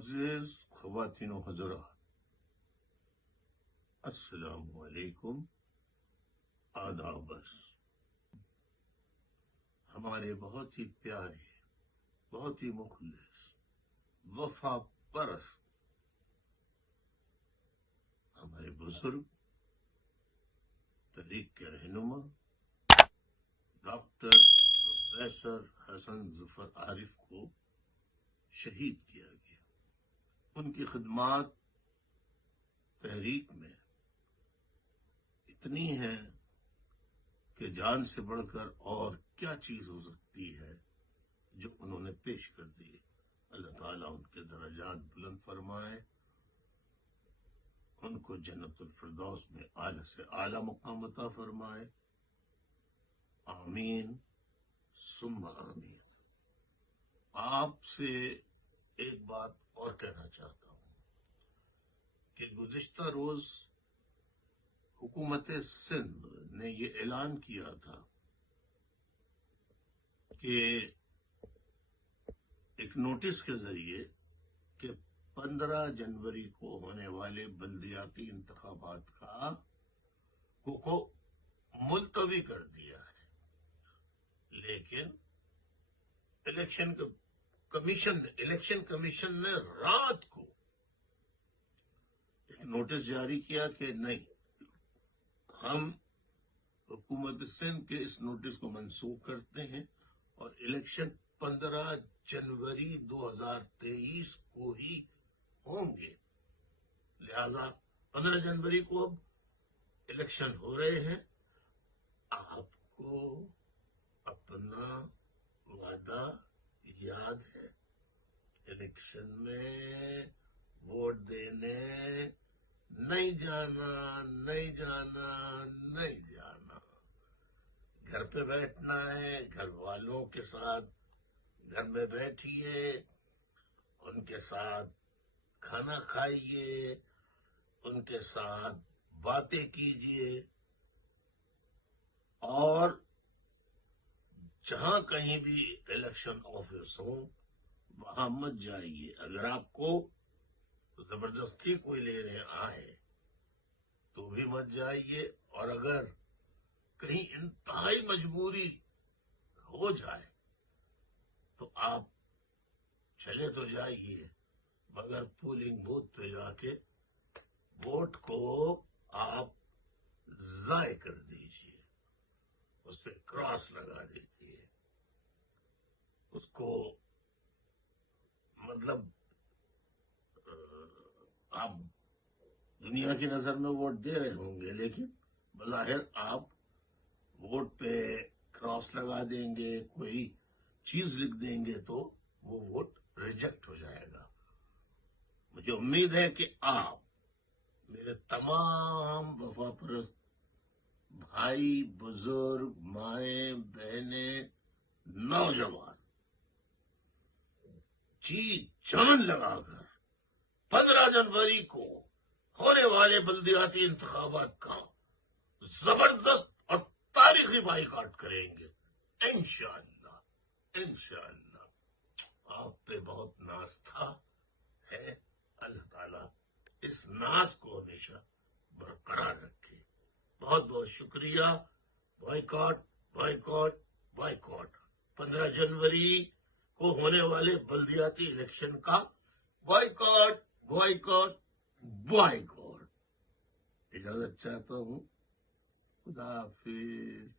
معزز خواتین و حضرات، السلام علیکم، آداب عرض۔ ہمارے بہت ہی پیارے، بہت ہی مخلص، وفا پرست ہمارے بزرگ تحریک کے رہنما ڈاکٹر پروفیسر حسن ظفر عارف کو شہید کیا گیا۔ ان کی خدمات تحریک میں اتنی ہیں کہ جان سے بڑھ کر اور کیا چیز ہو سکتی ہے جو انہوں نے پیش کر دی۔ اللہ تعالیٰ ان کے درجات بلند فرمائے، ان کو جنت الفردوس میں اعلی سے اعلی مقام عطا فرمائے، آمین ثم آمین۔ آپ سے ایک بات اور کہنا چاہتا ہوں کہ گزشتہ روز حکومت سندھ نے یہ اعلان کیا تھا کہ ایک نوٹس کے ذریعے کہ 15 جنوری کو ہونے والے بلدیاتی انتخابات کو ملتوی کر دیا ہے، لیکن الیکشن کمیشن نے رات کو ایک نوٹس جاری کیا کہ نہیں، ہم حکومت سندھ کے اس نوٹس کو منسوخ کرتے ہیں اور الیکشن 15 جنوری 2023 کو ہی ہوں گے۔ لہذا 15 جنوری کو اب الیکشن ہو رہے ہیں۔ آپ کو اپنا وعدہ یاد ہے، الیکشن میں ووٹ دینے نہیں جانا، گھر پہ بیٹھنا ہے، گھر والوں کے ساتھ گھر میں بیٹھیے، ان کے ساتھ کھانا کھائیے، ان کے ساتھ باتیں کیجیے، اور جہاں کہیں بھی الیکشن آفس ہو وہاں مت جائیے۔ اگر آپ کو زبردستی کوئی لینے آئے تو بھی مت جائیے، اور اگر کہیں انتہائی مجبوری ہو جائے تو آپ چلے تو جائیے، مگر پولنگ بوتھ پہ جا کے ووٹ کو آپ ضائع کر دیجیے، اس پہ کراس لگا دیجیے، اس کو مطلب آپ دنیا کی نظر میں ووٹ دے رہے ہوں گے، لیکن بظاہر آپ ووٹ پہ کراس لگا دیں گے، کوئی چیز لکھ دیں گے تو وہ ووٹ ریجیکٹ ہو جائے گا۔ مجھے امید ہے کہ آپ میرے تمام وفا پرست بھائی، بزرگ، مائیں، بہنیں، نوجوان جی جان لگا کر 15 جنوری کو ہونے والے بلدیاتی انتخابات کا زبردست اور تاریخی بائیکاٹ کریں گے، انشاءاللہ۔ آپ پہ بہت ناز تھا، ہے، اللہ تعالیٰ اس ناز کو ہمیشہ برقرار رکھے۔ بہت بہت شکریہ۔ بائیکاٹ 15 جنوری کو ہونے والے بلدیاتی الیکشن کا بائیکاٹ۔ اجازت چاہتا ہوں، خدا حافظ۔